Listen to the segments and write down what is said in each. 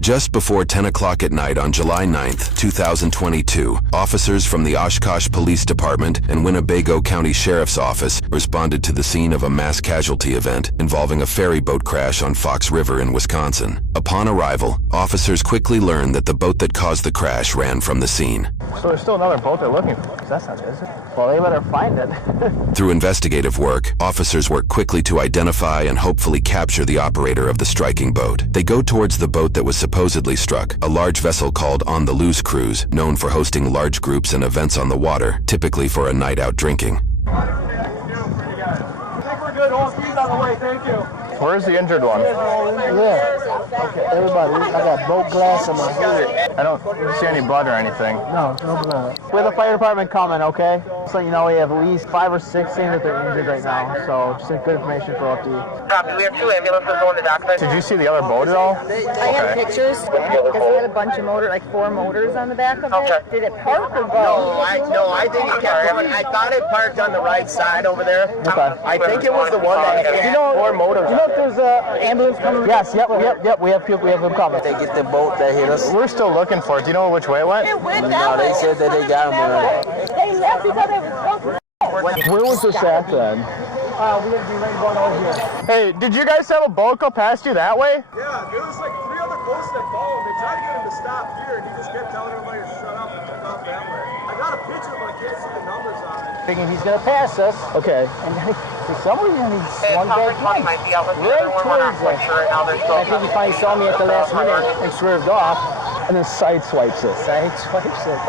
Just before 10 o'clock at night on July 9th, 2022, officers from the Oshkosh Police Department and Winnebago County Sheriff's Office responded to the scene of a mass casualty event involving a ferry boat crash on Fox River in Wisconsin. Upon arrival, officers quickly learned that the boat that caused the crash ran from the scene. So there's still another boat they're looking for. That's not good, is it? Well, they better find it. Through investigative work, officers work quickly to identify and hopefully capture the operator of the striking boat. They go towards the boat that was supposedly struck, a large vessel called On the Loose Cruise, known for hosting large groups and events on the water, typically for a night out drinking. Where's the injured one? Yeah. Okay. Everybody, I got boat glass in my head. I don't see any blood or anything. No blood. With the fire department coming, okay? So you know we have at least 5 or 6 saying that they're injured right now. So just good information for OT. Copy. We have 2 ambulances going to dockside. Did you see the other boat at all? I have pictures because it had a bunch of like 4 motors on the back of it. Okay. Did it park or go? No, I think it kept going. I thought it parked on the right side over there. Okay. I think it was the one that had 4 motors. You know if there's an ambulance coming? Yes, yep. We have them coming. They get the boat that hit us. We're still looking for it. Do you know which way it went? It went No, that they way. said that they got him already. They left because they were so. Where was this at then? We have to be ready going over here. Hey, did you guys have a boat go past you that way? Yeah, there was like 3 other boats that followed. They tried to get him to stop here, and he just kept telling everybody to shut up and took off that way. I got a picture, but I can't see the numbers on it. Thinking he's going to pass us. Okay. And for some reason he swung back in. Might be out with the other one. We're not quite sure right now. They're still I think he finally saw me at the last minute and swerved off. And then sideswipes it.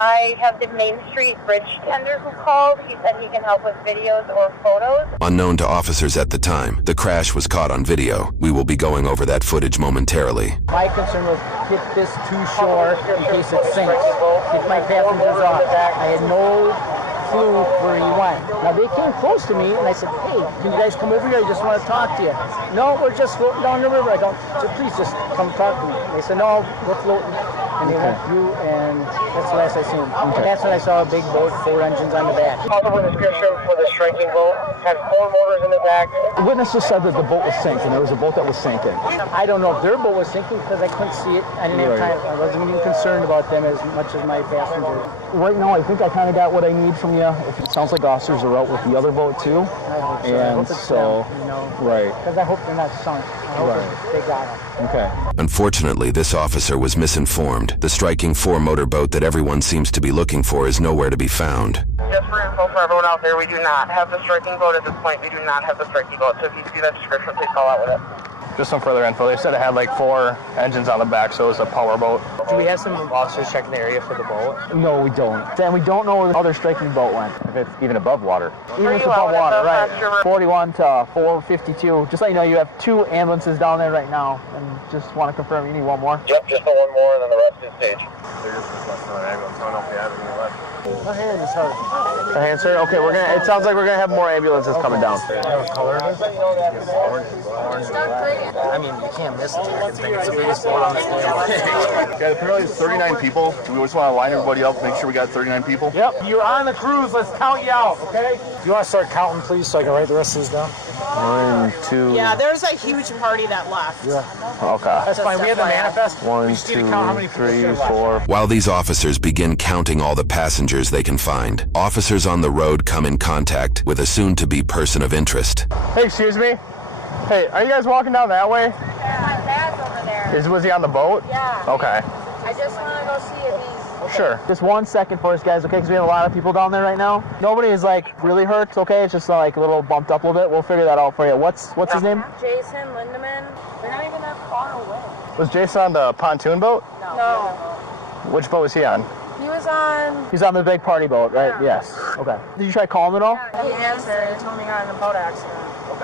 I have the Main Street bridge tender who called. He said he can help with videos or photos. Unknown to officers at the time, the crash was caught on video. We will be going over that footage momentarily. My concern was get this to shore in case it sinks. Get my passengers off. I had no clue where he went. Now they came close to me and I said, hey, can you guys come over here? I just want to talk to you. No, we're just floating down the river. I go, so please just come talk to me. They said, no, we're floating. And they went through and that's the last I seen. And that's when I saw a big boat, 4 engines on the back. Also with the description for the striking boat, had 4 motors in the back. Witnesses said that the boat was sinking. There was a boat that was sinking. I don't know if their boat was sinking because I couldn't see it. I didn't have time. I wasn't even concerned about them as much as my passengers. Right now, I think I kind of got what I need from you. It sounds like officers are out with the other boat too. I hope so. And I hope it's so, them, you know, right. Because I hope they're not sunk. I hope they got them. Okay. Unfortunately, this officer was misinformed. The striking 4-motor boat that everyone seems to be looking for is nowhere to be found. Just for info for everyone out there, we do not have the striking boat at this point. We do not have the striking boat. So if you see that description, please call out with it. Just some further info. They said it had like 4 engines on the back, so it was a power boat. Do we have some officers checking the area for the boat? No, we don't. And we don't know where the other striking boat went. If it's even above water. Even if it's above water, right. 41 to 452. Just let you know, you have 2 ambulances down there right now. And just want to confirm, you need 1 more? Yep, just the 1 more, and then the rest is stage. They're just requesting an ambulance. I don't know if they have any left. My hand is hurt. A hand, sir? Okay, it sounds like we're going to have more ambulances coming down. I mean, you can't miss it. I think it's the biggest boat on this land. Yeah, apparently it's 39 people. We just want to line everybody up, make sure we got 39 people. Yep. You're on the cruise. Let's count you out, okay? Do you want to start counting, please, so I can write the rest of these down? 1, 2. Yeah, there's a huge party that left. Okay. That's fine. We have the manifest. 1, 2, 3, 4. While these officers begin counting all the passengers they can find, officers on the road come in contact with a soon-to-be person of interest. Hey, excuse me? Hey, are you guys walking down that way? Yeah, my dad's over there. Was he on the boat? Yeah. Okay. I just want to go see if he's... Sure. Just 1 second for us, guys, okay? Because we have a lot of people down there right now. Nobody is, like, really hurt, okay? It's just, like, a little bumped up a little bit. We'll figure that out for you. What's his name? Jason Lindemann. They're not even that far away. Was Jason on the pontoon boat? No. Which boat was he on? He was on... He's on the big party boat, right? Yeah. Yes. Okay. Did you try calling at all? He answered. He told me he got in a boat accident.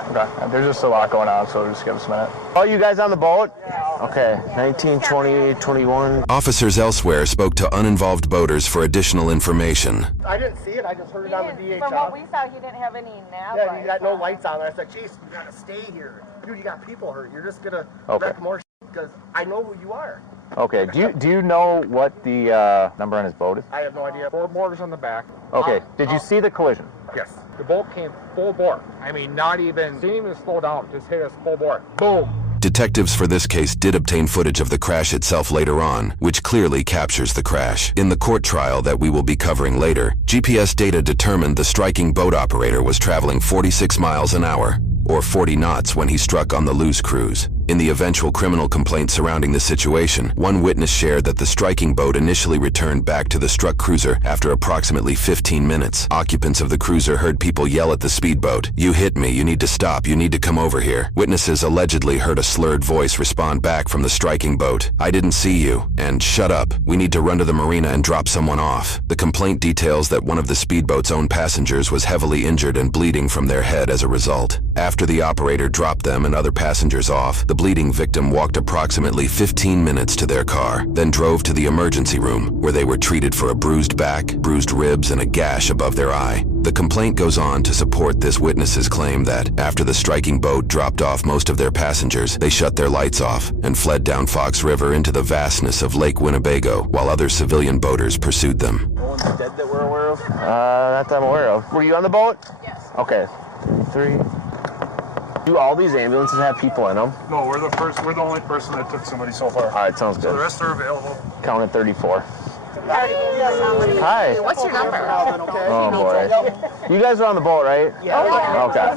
Okay. There's just a lot going on, so just give us a minute. Oh, you guys on the boat? Okay, 19, 20, 21. Officers elsewhere spoke to uninvolved boaters for additional information. I didn't see it. I just heard it on the DHL. From what we saw, he didn't have any nav Yeah, lights. you got no lights on there. I said, Jason, you gotta stay here. Dude, you got people hurt. You're just gonna wreck more because I know who you are. Okay. Do you know what the number on his boat is? I have no idea. 4 motors on the back. Okay. Did you see the collision? Yes. The boat came full bore. I mean, didn't even slow down. Just hit us full bore. Boom. Detectives for this case did obtain footage of the crash itself later on, which clearly captures the crash. In the court trial that we will be covering later, GPS data determined the striking boat operator was traveling 46 miles an hour, or 40 knots when he struck on the Luz cruise. In the eventual criminal complaint surrounding the situation, one witness shared that the striking boat initially returned back to the struck cruiser after approximately 15 minutes. Occupants of the cruiser heard people yell at the speedboat, "You hit me, you need to stop, you need to come over here." Witnesses allegedly heard a slurred voice respond back from the striking boat, "I didn't see you," and "Shut up, we need to run to the marina and drop someone off." The complaint details that one of the speedboat's own passengers was heavily injured and bleeding from their head as a result. After the operator dropped them and other passengers off, the bleeding victim walked approximately 15 minutes to their car, then drove to the emergency room, where they were treated for a bruised back, bruised ribs, and a gash above their eye. The complaint goes on to support this witness's claim that, after the striking boat dropped off most of their passengers, they shut their lights off and fled down Fox River into the vastness of Lake Winnebago, while other civilian boaters pursued them. No one's dead that we're aware of? Not that I'm aware of. Were you on the boat? Yes. Okay. 3. Do all these ambulances have people in them? No, we're the only person that took somebody so far. All right, sounds So the good. rest are available. Counted 34. Hi. What's your number? Oh boy. You guys are on the boat, right? Yeah. Okay.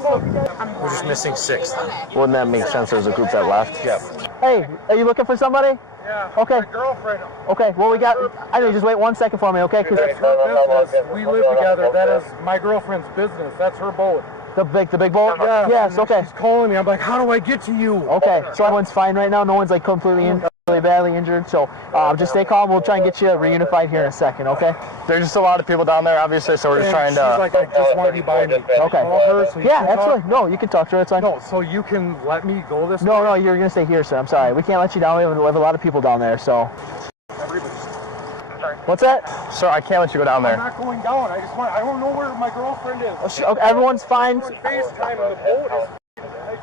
We're just missing 6. Wouldn't that make sense? There's a group that left. Yeah. Hey, are you looking for somebody? Yeah. Okay. My girlfriend. Okay, well, we got... I know, just wait 1 second for me, okay? 'Cause That's her business. We live together. That is my girlfriend's business. That's her boat. the big boat? Yeah. Yes, okay. She's calling me. I'm like, how do I get to you? Okay, so everyone's fine right now? No one's like completely really badly injured? So just stay calm. We'll try and get you reunified here in a second, okay? There's just a lot of people down there, obviously, so we're just trying She's to... like, I just want you by me. Okay. Call her so you Yeah, can talk? absolutely. No, you can talk to her. It's fine. No, so you can let me go this No, way? you're going to stay here, sir. I'm sorry. We can't let you down. We have a lot of people down there, so... What's that? Sir, I can't let you go down I'm there. not going down. I don't know where my girlfriend is. Okay, everyone's fine. We're FaceTime. The boat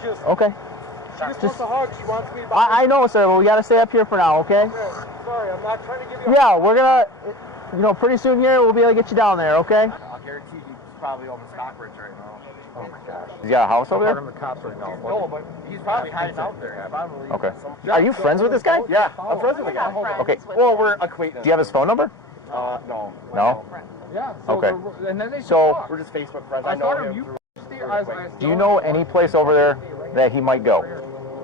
is... Okay. She just wants a hug. She wants me by I know, sir, but we got to stay up here for now, okay? Sorry, I'm not trying to give you a... Yeah, we're going to, pretty soon here, we'll be able to get you down there, okay? I'll guarantee he's probably over Stockbridge right now. Oh my gosh. He's got a house over there? The cops right now. No, but he's probably hiding out there. Probably. Okay. Are you friends with this guy? Yeah, I'm friends with the guy. Okay, well, we're acquaintances. Do you have his phone number? No. No? Yeah. Okay. And then they So, we're just Facebook friends. I know him through... Do you know any place over there that he might go?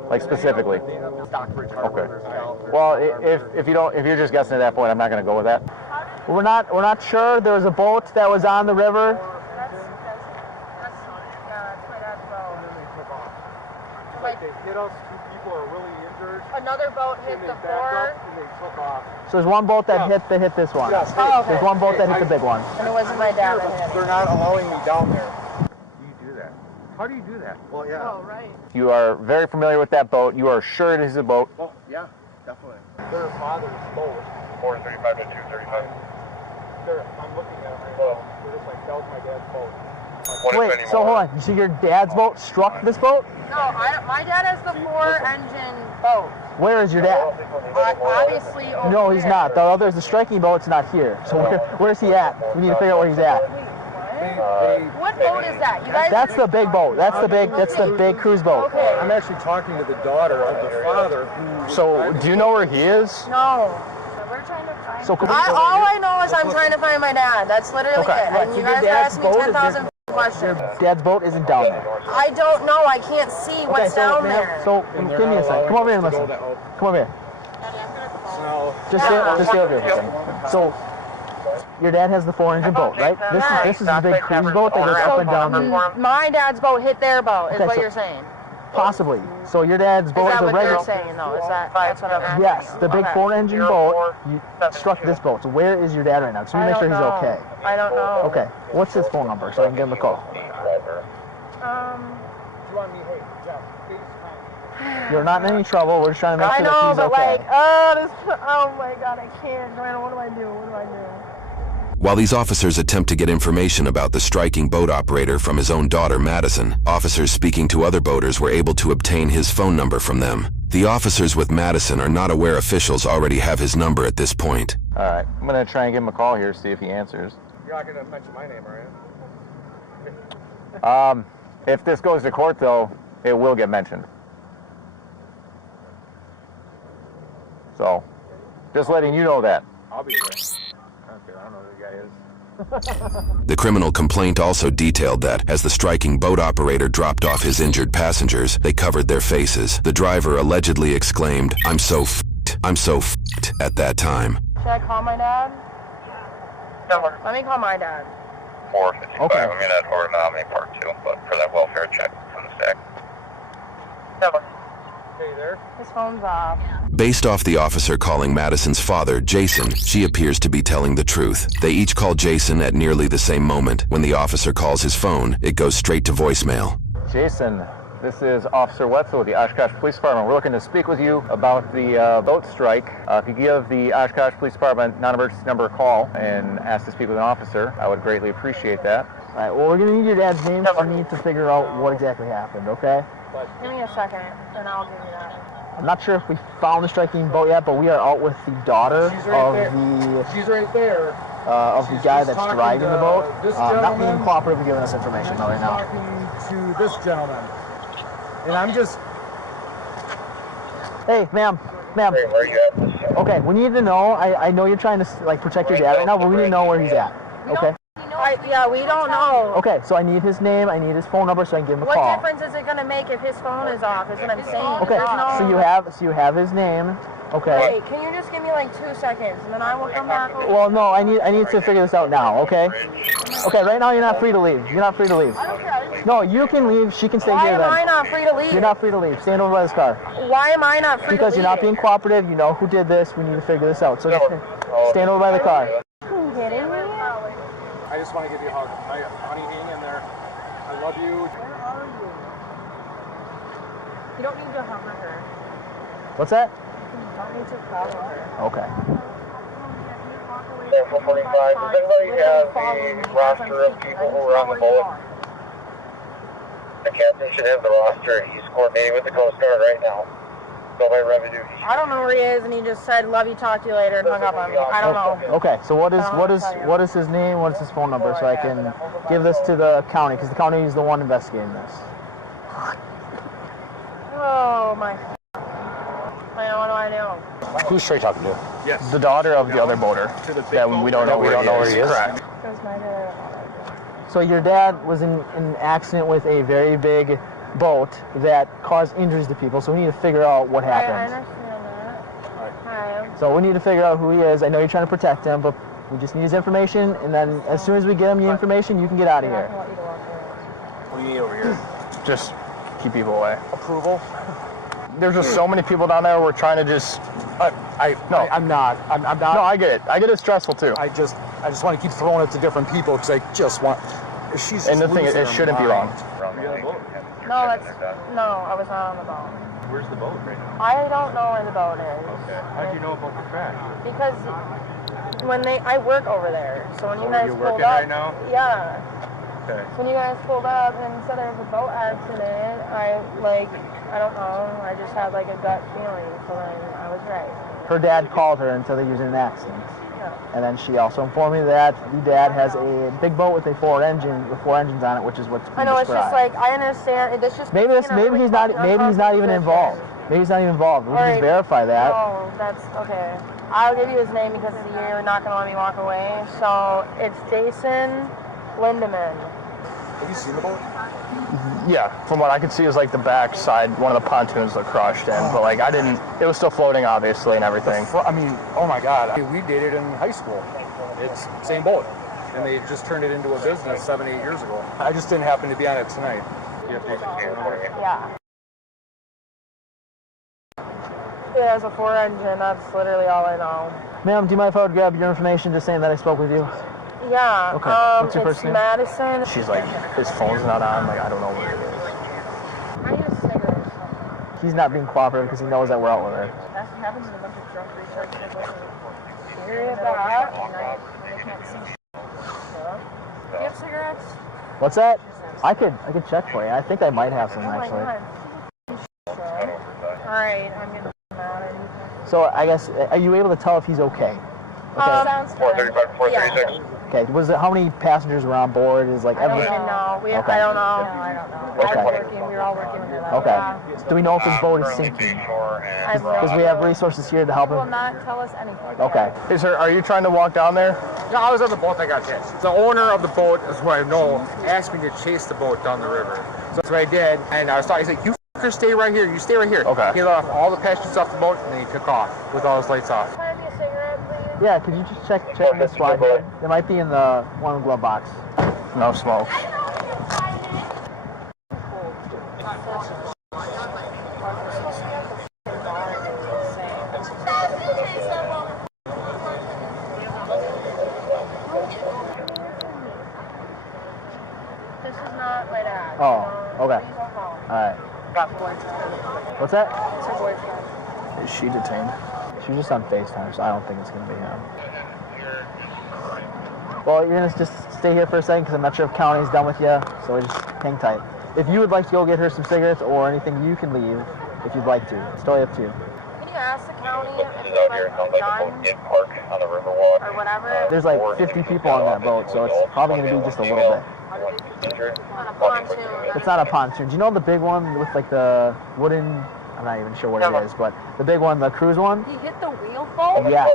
Like specifically? Stockbridge. Okay. Well, if you're just guessing at that point, I'm not going to go with that. We're not sure. There was a boat that was on the river. They hit us. 2 people are really injured. Another boat hit And they the backed floor. up and they took off. So there's one boat that hit this one. Yes. Oh, okay. There's one boat that hit the big one. And it wasn't my dad that hit it. They're not allowing me down there. How do you do that? Well, yeah. Oh, right. You are very familiar with that boat. You are sure it is a boat. Well, yeah, definitely. Their father's boat. 435 to 235. I'm looking at it right now. They're just like, that was my dad's boat. Wait, so hold on. So your dad's boat struck this boat? No, my dad has the 4-engine boat. Where is your dad? Obviously over No, he's there. not. The striking boat's not here. So where's he at? We need to figure out where he's at. What boat is that? You guys? That's the big boat. That's the big cruise boat. Okay. I'm actually talking to the daughter of the father who... So, do you know where he is? No. We're trying to find. So All I know is I'm trying to find my dad. That's literally Okay. it. And you guys are asking me 10,000 questions. your dad's boat isn't down there. I don't know. I can't see what's down there. So give me a second. Come over here and listen. Come over here. Just stay over here for a second. So your dad has the 4-engine boat, right? This is a big cruise boat that goes up and down the... My dad's boat hit their boat, is Okay, what so- you're saying. Possibly. So your dad's boat Is is that a what regular... you're saying, though? Is that's what I'm asking? Yes, the big Okay. 4-engine boat struck this boat. So where is your dad right now? Just make sure he's okay. I don't know. Okay. What's his phone number so I can give him a call? You're not in any trouble. We're just trying to make I sure know, that but he's okay. oh my God, I can't. What do I do? While these officers attempt to get information about the striking boat operator from his own daughter, Madison, officers speaking to other boaters were able to obtain his phone number from them. The officers with Madison are not aware officials already have his number at this point. All right. I'm going to try and give him a call here, see if he answers. You're not going to mention my name, are you? If this goes to court, though, it will get mentioned. So, just letting you know that. I'll be there. I don't care. I don't know who the guy is. The criminal complaint also detailed that, as the striking boat operator dropped off his injured passengers, they covered their faces. The driver allegedly exclaimed, "I'm so f***ed, I'm so f***ed," at that time. Should I call my dad? Number. Let me call my dad. 455. Okay. I'm in at Orinomi Park 2, but for that welfare check from the stack. Number. Hey there. His phone's off. Based off the officer calling Madison's father, Jason, she appears to be telling the truth. They each call Jason at nearly the same moment. When the officer calls his phone, it goes straight to voicemail. Jason, this is Officer Wetzel with the Oshkosh Police Department. We're looking to speak with you about the boat strike. If you give the Oshkosh Police Department non-emergency number a call and ask to speak with an officer, I would greatly appreciate that. All right, well, we're going to need your dad's name. I need to figure out what exactly happened, okay? Give me a second, and I'll give you that. I'm not sure if we found the striking boat yet, but we are out with the daughter She's right of there. the She's right there. guy just that's talking driving the to boat. this Not being gentleman. cooperative and giving us information though right now. Talking to this gentleman. And I'm just... Hey, ma'am. Hey, where are you at? Okay, we need to know. I know you're trying to like protect your dad right now, but we need to know where he's at. Okay. Yeah, we don't know. Okay, so I need his name. I need his phone number so I can give him a What call. difference is it going to make if his phone is off? Is what I'm saying. Okay, There's no... so you have his name. Okay. Wait, can you just give me like 2 seconds, and then I will come back over? Well, no, I need to figure this out now. Okay. Okay, right now you're not free to leave. You're not free to leave. I don't care. No, you can leave. She can stay Why here am I then. not free to leave? You're not free to leave. Stand over by this car. Why am I not free to leave? Because you're not being cooperative. You know who did this. We need to figure this out. So just stand over by the car. Are you kidding me? I just want to give you a hug. Honey, hang in there. I love you. Where are you? You don't need to hover her. What's that? You don't need to follow her. Okay. 445. Does anybody have a roster of people who were on the boat? The captain should have the roster. He's coordinating with the Coast Guard right now. Go by revenue. I don't know where he is, and he just said, "Love you, talk to you later," and hung up on me. I don't know. Okay. So what is his name? What is his phone number so I can give this to the county because the county is the one investigating this. Oh my. What do I know? Who's Trey talking to? Yes. The daughter of the other boater. That we don't know where he is. Correct. There's my dad. So your dad was in an accident with a very big boat that caused injuries to people. So we need to figure out what I happened. understand that. Hi. So we need to figure out who he is. I know you're trying to protect him, but we just need his information. And then as soon as we get him the information, you can get out of here. What do you need over here? Just keep people away. Approval? There's just so many people down there. We're trying to just. I'm not. No, I get it. I get it's stressful too. I just want to keep throwing it to different people because I just want. She's And the thing is, losing it her shouldn't be mind. wrong. No, I was not on the boat. Where's the boat right now? I don't know where the boat is. Okay. How do you know about the crash? Because I work over there, so when you guys you're pulled working up, right now? yeah. Okay. So when you guys pulled up and said there was a boat accident, I don't know, I just had like a gut feeling, so then I was right. Her dad called her and said that he was in an accident. Yeah. And then she also informed me that the dad has a big boat with four engines on it, which is what's I know, it's just like, I understand, it's just... maybe he's not even involved. Maybe he's not even involved. We can just verify that. No, that's okay. I'll give you his name because you're not going to let me walk away. So it's Jason Lindemann. Have you seen the boat? Yeah, from what I could see is like the back side, one of the pontoons that crushed in, but like it was still floating obviously and everything. I mean, oh my God. We dated in high school. It's same boat. And they just turned it into a business 7-8 years ago. I just didn't happen to be on it tonight. You have to Yeah. It has a 4 engine, that's literally all I know. Ma'am, do you mind if I would grab your information just saying that I spoke with you? Yeah, Okay. What's your it's first name? Madison. She's like, his phone's not on, like I don't know where it is. I need a cigarette or something. He's not being cooperative because he knows that we're out with her. That happens in a bunch of drunk research. Hear that? And I can't see. Do you have cigarettes? What's that? I could check for you. I think I might have some Oh my actually. God. Alright, I'm getting mad at you. So I guess, are you able to tell if he's okay? Okay. Sounds 435, 436. Yeah. Okay. Was it how many passengers were on board? Is like I don't everything? even know. Okay. I don't know. No, I don't know. Okay. We were all working with that. Okay. Do we know if this boat is sinking? Because we have resources here to help He will him. not tell us anything. Okay. Hey, sir, are you trying to walk down there? No, I was on the boat that got hitched. The owner of the boat, is who I know, asked me to chase the boat down the river. So that's what I did, and I was talking, he's like, you f***ers stay right here, you stay right here. Okay. He let off all the passengers off the boat, and then he took off with all his lights off. Buy me a cigarette, please. Yeah. Could you just check the squad here? It might be in the one glove box. No smoke. This is not my dad. Oh, okay. Please don't call. All right. Boyfriend. What's that? It's her boyfriend. Is she detained? She was just on FaceTime, so I don't think it's gonna be him. Well, you're gonna just stay here for a second because I'm not sure if county's done with you, so just hang tight. If you would like to go get her some cigarettes or anything, you can leave if you'd like to. It's totally up to you. Can you ask the county if This is it's out here. It sounds like like a done boat did park on the Riverwalk. or whatever? There's like 50 people on that boat, so it's probably gonna be just a little bit. Injured. On a pontoon. It's not a pontoon. Do you know the big one with like the wooden? I'm not even sure what it is, but the big one, the cruise one. He hit the wheel boat? Yes.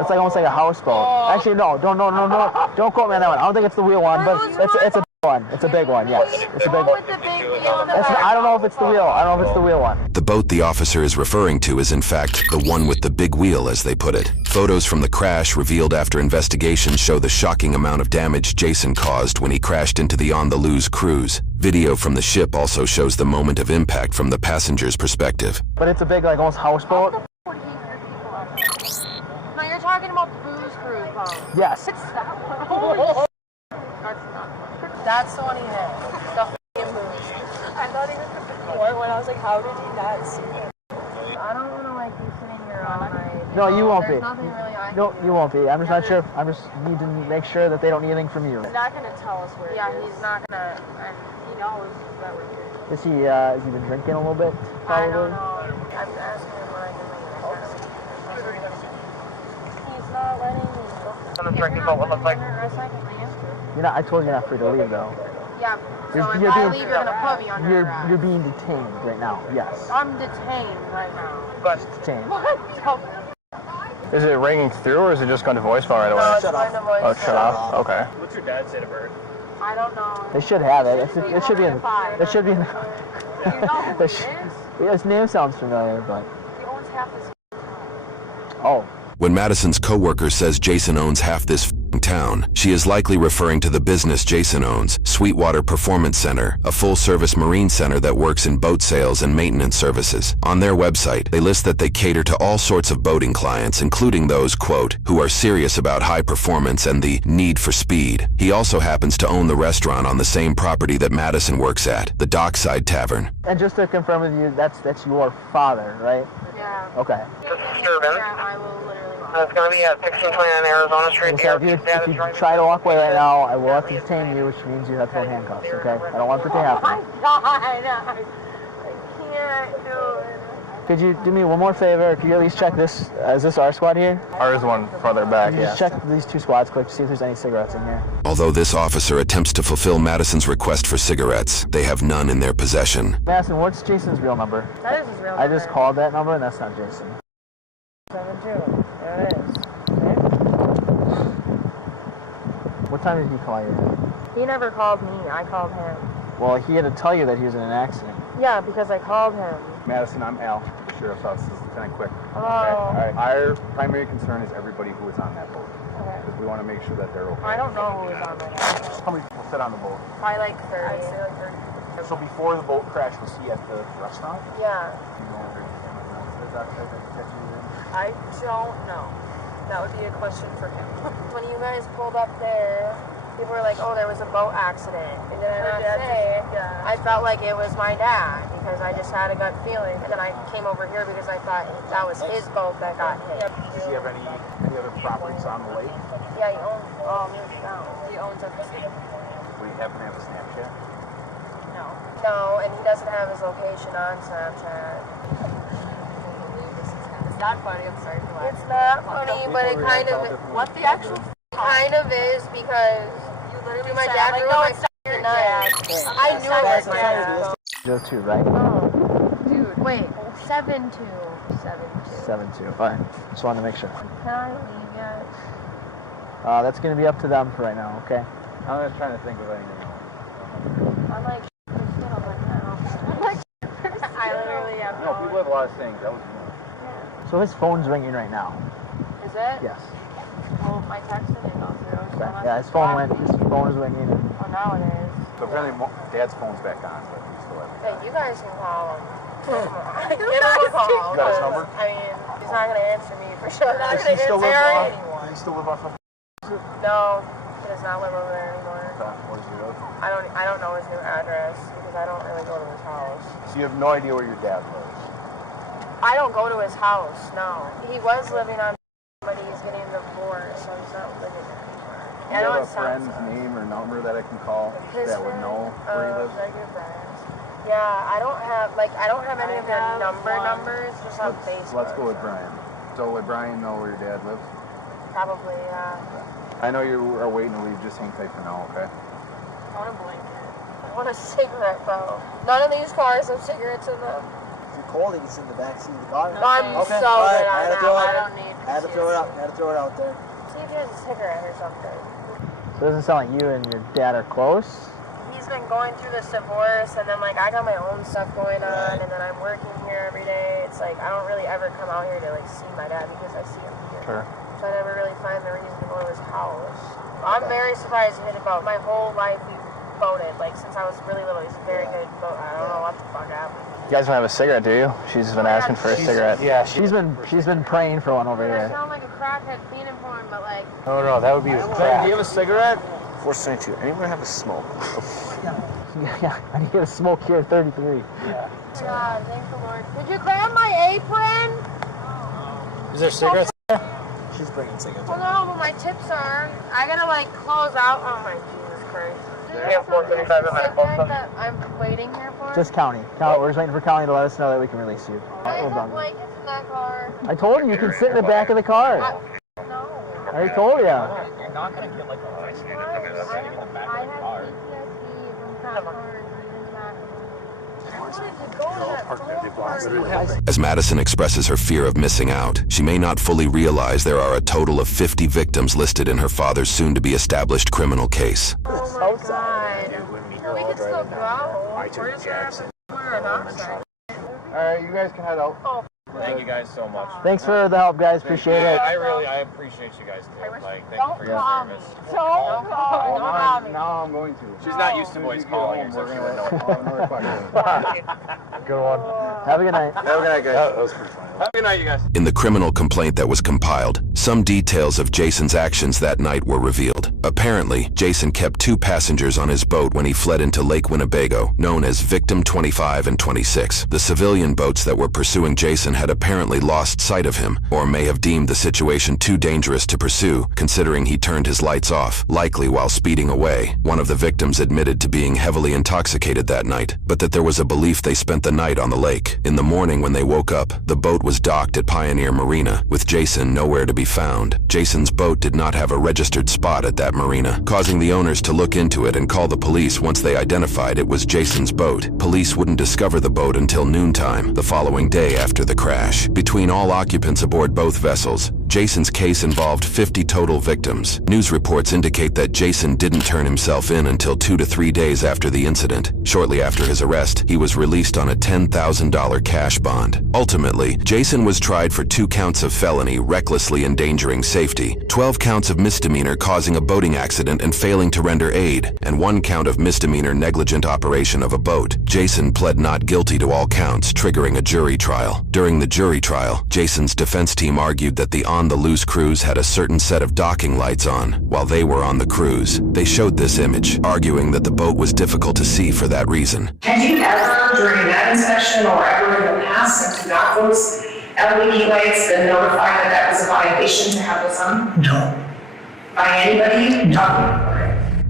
It's like almost like a houseboat. Actually, no, don't quote me on that one. I don't think it's the wheel one, but it's a big one. It's a big one. Yes, it's a big one. With the big wheel in the It's, back. I don't know if it's the wheel. I don't know if it's the wheel one. The boat the officer is referring to is in fact the one with the big wheel, as they put it. Photos from the crash revealed after investigation show the shocking amount of damage Jason caused when he crashed into the On the Luz cruise. Video from the ship also shows the moment of impact from the passenger's perspective. But it's a big, like almost houseboat. No, you're talking about the booze cruise boat. Yes. It's that one. Holy s***. That's not. That's the one he hit. The f***ing booze. I thought he was the point when I was like, how did he not see it? I don't want to like be sitting here all night. No, you won't There's be. nothing really I No, can you do. won't be. I'm just not sure. I just need to make sure that they don't need anything from you. He's not going to tell us where it is. He's not going to, and he knows that we're here. Has he been drinking a little bit? I Probably. don't know. I'm asking him when I can leave. He's not letting me. On the drinking boat, what looks like? You're not. I told you you're not free to leave though. Yeah. So You're if I being- leave, you're gonna put me under arrest. You're being detained right now. Yes. I'm detained right now. Detained. What? Is it ringing through or is it just going to voicemail right away? No, it's going to voice. Oh, shut off? Okay. What's your dad's date of birth? I don't know. They should have it. It should be in. It should be in. You know who the it is? His name sounds familiar, but. He owns half this. Oh. When Madison's coworker says Jason owns half this f***ing town, she is likely referring to the business Jason owns, Sweetwater Performance Center, a full-service marine center that works in boat sales and maintenance services. On their website, they list that they cater to all sorts of boating clients, including those, quote, who are serious about high performance and the need for speed. He also happens to own the restaurant on the same property that Madison works at, the Dockside Tavern. And just to confirm with you, that's your father, right? Yeah. Okay. Disturbance. Yeah, I will literally. It's going to be at 1629 Arizona Street. So if you try to walk away right now, I will have to detain you, which means you have to hold handcuffs, okay? I don't want it to Oh happen. my god. I can't do it. Could you do me one more favor? Could you at least check this? Is this our squad here? Ours one farther back, Could you yeah. just check these two squads quick to see if there's any cigarettes in here? Although this officer attempts to fulfill Madison's request for cigarettes, they have none in their possession. Madison, what's Jason's real number? That is his real I just number. called that number and that's not Jason. 72. There it is. What time did he call you? He never called me. I called him. Well, he had to tell you that he was in an accident. Yeah, because I called him. Madison, I'm Al, the Sheriff's Office. This is Lieutenant Quick. Hello. All right. Our primary concern is everybody who is on that boat. Okay. Because we want to make sure that they're okay. I don't know who was on my boat. How many people sit on the boat? Probably like 30. I'd say like 30. So before the boat crash, was he at the restaurant? Yeah. You know, is that catching you in? I don't know. That would be a question for him. When you guys pulled up there, people were like, oh, there was a boat accident. And then I say, I felt like it was my dad because I just had a gut feeling. And then I came over here because I thought that was his boat that got hit. Does he have any other properties on the lake? Yeah, he owns he owns everything. We happen to have a Snapchat? No. No, and he doesn't have his location on Snapchat. It's not funny, I'm sorry to laugh. It's not funny, but it kind of... What the actual Kind of is because my dad ruined my Saturday night. I knew it was my dad. 02, right? Oh, dude, wait, 7-2. 7-2. All right. Just wanted to make sure. Can I leave yet? That's going to be up to them for right now, okay? I'm just trying to think of anything else. I'm like, there's shit on my house. I'm like, I literally have No, people have a lot of things. That was So his phone's ringing right now. Is it? Yes. Well, my text didn't go through. So Yeah, his phone went. His phone is ringing. Oh, now it is. So apparently Dad's phone's back on, but we still have Hey, you guys can call him. Give him a call. You got his number? I mean, he's not going to answer me for sure. Not Does going he to still answer live anyone. Does he still live off of? No, he does not live over there anymore. Where does he live? I don't know his new address because I don't really go to his house. So you have no idea where your dad lives? I don't go to his house, no. He was living on, but he's getting divorced, so he's not living there anymore. Do you have a friend's name or number that I can call that would know where he lives? Regular friends. Yeah, I don't have any of their numbers, just on Facebook. Let's go with Brian. So would Brian know where your dad lives? Probably, yeah. I know you are waiting to leave. Just hang tight for now, okay? I want a blanket. I want a cigarette, bro. None of these cars have cigarettes in them. If you're cold, you can sit in the back seat of the car. No, I'm okay. so All good right. on that. I don't need I had to throw it out. I had to throw it out there. See if he has a cigarette or something. So it doesn't sound like you and your dad are close. He's been going through this divorce, and then like I got my own stuff going on, and then I'm working here every day. It's like I don't really ever come out here to like see my dad because I see him here. Sure. So I never really find the reason to go to his house. I'm very surprised he hit a boat. My whole life he boated. Like since I was really little, he's a very good boat. I don't know what the fuck happened. You guys don't have a cigarette, do you? She's been asking for a cigarette. Yeah, she's been praying for one over I here. sound like a crackhead feeding for him, but like. No, that would be the crack. Do you have a cigarette? 472. Anyone have a smoke? Yeah, I need to smoke here at 33. Yeah. God, thank the Lord. Did you grab my apron? Is there cigarettes? She's bringing cigarettes. Well, no, but my tips are. I gotta like close out. Oh my Jesus Christ. Yeah, 475 in that phone. That I'm waiting here for. Just County. We're just waiting for County to let us know that we can release you. I have blankets in that car. I told you can sit in the back of the car. No. I already told you. You're not going to get like a nice I have PTSD from that car. As Madison expresses her fear of missing out, she may not fully realize there are a total of 50 victims listed in her father's soon-to-be established criminal case. Oh my God. We can still go. We're just somewhere on outside. Alright, you guys can head out. Oh. Thank you guys so much. Thanks for the help, guys. Appreciate it. I appreciate you guys too. Like, thank you for your service. Don't call me. Now I'm going to. She's not used to boys calling her, so she wouldn't know Good one. Have a good night. Have a good night, guys. That was pretty funny. Have a good night, you guys. In the criminal complaint that was compiled, some details of Jason's actions that night were revealed. Apparently, Jason kept 2 passengers on his boat when he fled into Lake Winnebago, known as Victim 25 and 26. The civilian boats that were pursuing Jason had apparently lost sight of him, or may have deemed the situation too dangerous to pursue, considering he turned his lights off, likely while speeding away. One of the victims admitted to being heavily intoxicated that night, but that there was a belief they spent the night on the lake. In the morning when they woke up, the boat was docked at Pioneer Marina, with Jason nowhere to be found. Jason's boat did not have a registered spot at that marina, causing the owners to look into it and call the police once they identified it was Jason's boat. Police wouldn't discover the boat until noontime, the following day after the crash. Between all occupants aboard both vessels, Jason's case involved 50 total victims. News reports indicate that Jason didn't turn himself in until 2 to 3 days after the incident. Shortly after his arrest, he was released on a $10,000 cash bond. Ultimately, Jason was tried for 2 counts of felony recklessly endangering safety, 12 counts of misdemeanor causing a boating accident and failing to render aid, and 1 count of misdemeanor negligent operation of a boat. Jason pled not guilty to all counts, triggering a jury trial. During the jury trial, Jason's defense team argued that the on-the-loose cruise had a certain set of docking lights on while they were on the cruise. They showed this image, arguing that the boat was difficult to see for that reason. Had you ever, during that inspection or ever in the past, since you got those LED lights, been notified that that was a violation to have those on? No. By anybody? No.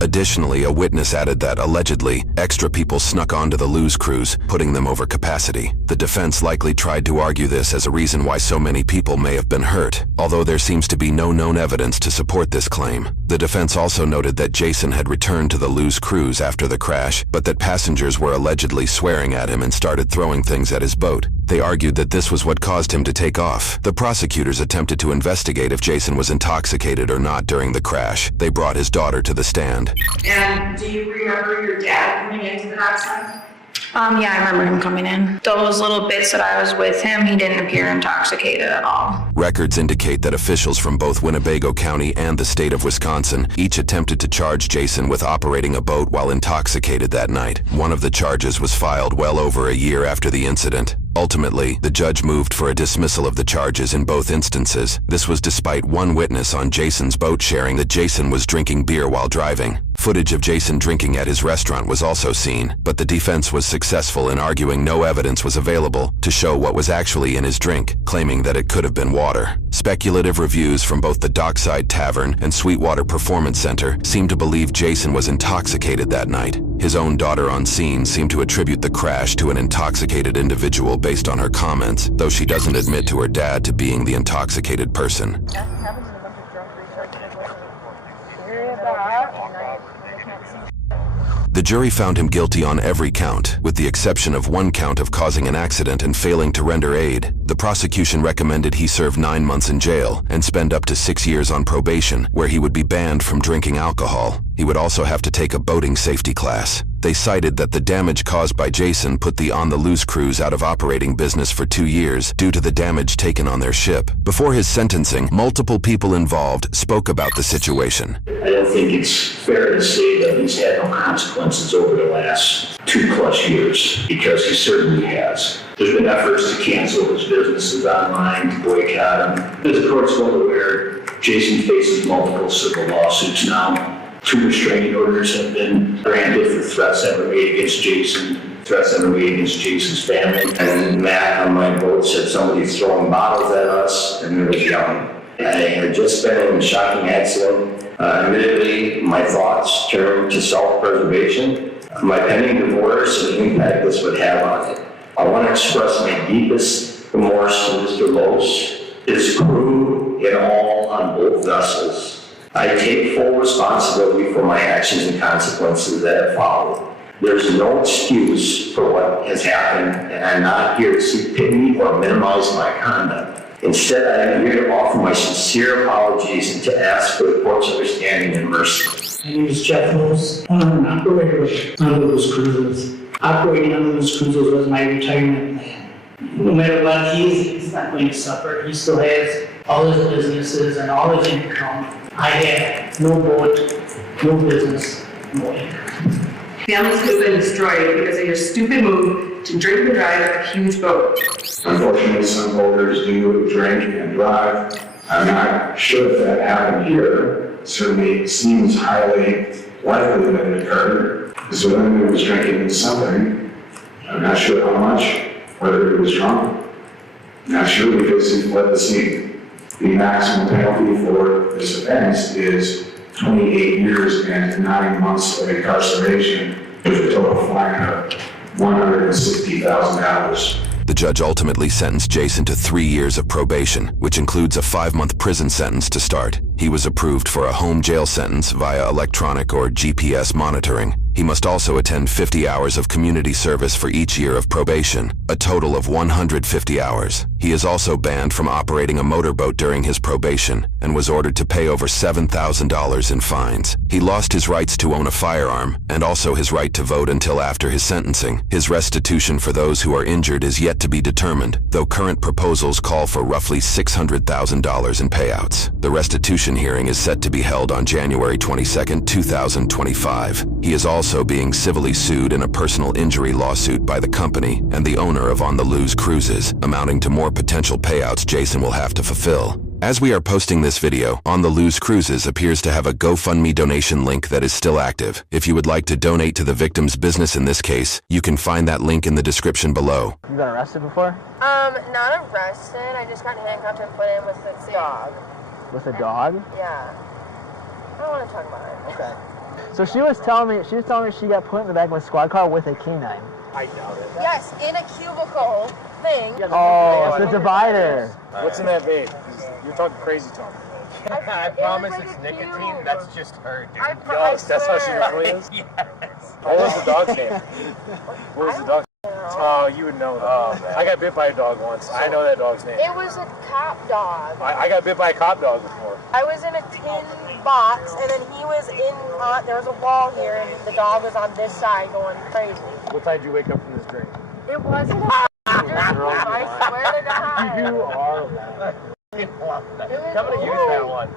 A Additionally, a witness added that, allegedly, extra people snuck onto the Luz cruise, putting them over capacity. The defense likely tried to argue this as a reason why so many people may have been hurt, although there seems to be no known evidence to support this claim. The defense also noted that Jason had returned to the Luz cruise after the crash, but that passengers were allegedly swearing at him and started throwing things at his boat. They argued that this was what caused him to take off. The prosecutors attempted to investigate if Jason was intoxicated or not during the crash. They brought his daughter to the stand. And do you remember your dad coming into the dockside? Yeah, I remember him coming in. Those little bits that I was with him, he didn't appear intoxicated at all. Records indicate that officials from both Winnebago County and the state of Wisconsin each attempted to charge Jason with operating a boat while intoxicated that night. One of the charges was filed well over a year after the incident. Ultimately, the judge moved for a dismissal of the charges in both instances. This was despite one witness on Jason's boat sharing that Jason was drinking beer while driving. Footage of Jason drinking at his restaurant was also seen, but the defense was successful in arguing no evidence was available to show what was actually in his drink, claiming that it could have been water. Speculative reviews from both the Dockside Tavern and Sweetwater Performance Center seem to believe Jason was intoxicated that night. His own daughter on scene seemed to attribute the crash to an intoxicated individual based on her comments, though she doesn't admit to her dad to being the intoxicated person. The jury found him guilty on every count, with the exception of one count of causing an accident and failing to render aid. The prosecution recommended he serve 9 months in jail and spend up to 6 years on probation, where he would be banned from drinking alcohol. He would also have to take a boating safety class. They cited that the damage caused by Jason put the On the Luz cruise out of operating business for 2 years due to the damage taken on their ship. Before his sentencing, multiple people involved spoke about the situation. I don't think it's fair to say that he's had no consequences over the last 2+ years, because he certainly has. There's been efforts to cancel his businesses online, to boycott him. As the court's well aware, Jason faces multiple civil lawsuits now. 2 restraining orders have been granted for threats that were made against Jason, threats that were made against Jason's family. And Matt on my boat said somebody's throwing bottles at us, and there was yelling. I had just been in a shocking accident. Admittedly, my thoughts turned to self-preservation. My pending divorce and the impact this would have on it. I want to express my deepest remorse to Mr. Lose, his crew, and all on both vessels. I take full responsibility for my actions and consequences that have followed. There's no excuse for what has happened, and I'm not here to seek pity or minimize my conduct. Instead, I am here to offer my sincere apologies and to ask for the court's understanding and mercy. My name is Jeff Lewis. I'm an operator with On the Luz Cruises. Operating On the Luz Cruises was my retirement plan. No matter what, he's not going to suffer. He still has all his businesses and all his income. I have no boat, no business, no income. Families could have been destroyed because of your stupid move to drink and drive a huge boat. Unfortunately, some boaters do drink and drive. I'm not sure if that happened here. Certainly, it seems highly likely that it occurred. So then he was drinking something. I'm not sure how much, whether he was drunk. Not sure because he fled the scene. The maximum penalty for this offense is 28 years and 9 months of incarceration with a total fine of $160,000. The judge ultimately sentenced Jason to 3 years of probation, which includes a 5-month prison sentence to start. He was approved for a home jail sentence via electronic or GPS monitoring. He must also attend 50 hours of community service for each year of probation, a total of 150 hours. He is also banned from operating a motorboat during his probation and was ordered to pay over $7,000 in fines. He lost his rights to own a firearm and also his right to vote until after his sentencing. His restitution for those who are injured is yet to be determined, though current proposals call for roughly $600,000 in payouts. The restitution hearing is set to be held on January 22, 2025. He is also being civilly sued in a personal injury lawsuit by the company and the owner of On the Luz Cruises, amounting to more potential payouts Jason will have to fulfill. As we are posting this video, On the Luz Cruises appears to have a GoFundMe donation link that is still active. If you would like to donate to the victim's business in this case, you can find that link in the description below. You got arrested before? Not arrested. I just got handcuffed and put in with the dog. With a dog? Yeah. I don't want to talk about it. Okay. So she was telling me she got put in the back of a squad car with a canine. I doubt it. Yes, in a cubicle thing. Oh, it's the divider. What's in that vape? You're talking crazy talk. I promise it's nicotine. That's just her, dude. That's how she really is? Yes. What was the dog's name? What was the dog's name? Oh, you would know that. Oh, man. I got bit by a dog once. I know that dog's name. It was a cop dog. I got bit by a cop dog before. I was in a tin box, and then he was in, there was a wall here, and the dog was on this side going crazy. What time did you wake up from this drink? It wasn't a I swear to God. You are It was I'm gonna use that one.